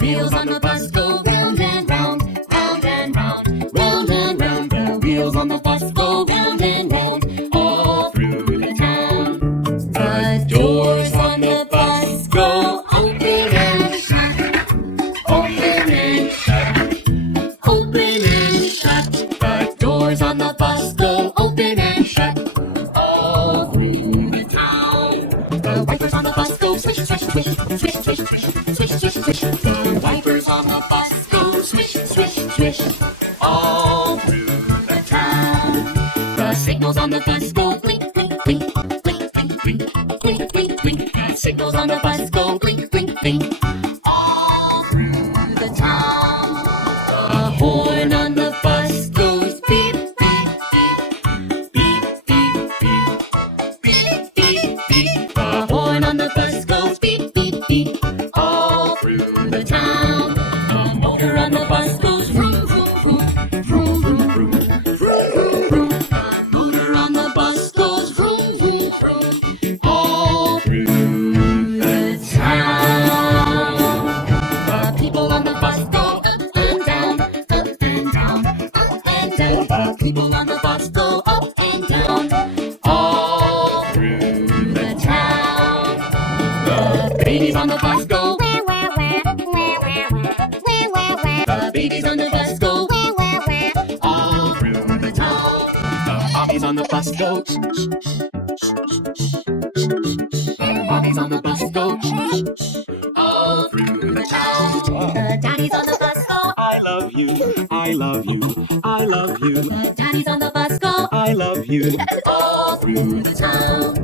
wheels on the bus go round and round, round and round, round and round. The wheels on the bus go round and round, all through the town. The doors on the bus go open and shut, open and shut, open and shut. The doors on the bus go open and shut, all through the town. The wipers on the bus go swish, swish, swish, swish, swish, swish, swish, swish, swish. The wipers on the bus go swish, swish, swish, all through the town. The signals on the bus go blink, blink, blink, blink, blink, blink, blink, blink, blink. The signals on the bus go blink, blink, blink, all through the town. The horn on the bus goes beep, beep, beep, beep, beep, beep, beep, beep, beep. The horn on the bus goes beep, beep, beep, all through the town. The motor on the bus goes vroom, vroom, vroom, vroom, vroom, vroom, vroom, vroom, vroom. The motor on the bus goes vroom, vroom, vroom, all through the town. The people on the bus go up and down, up and down, up and down. The people on the bus go up and down, all through the town. The babies on the bus go wah, wah, wah, wah, wah, wah, wah, wah, wah. The babies on the bus go wah, wah, wah, all through the town. The mommies on the bus go shh, shh, shh, shh, shh. The mommies on the bus go shh, shh, shh, all through the town. The daddies on the bus go I love you, I love you, I love you. The daddies on the bus go I love you. all through the town.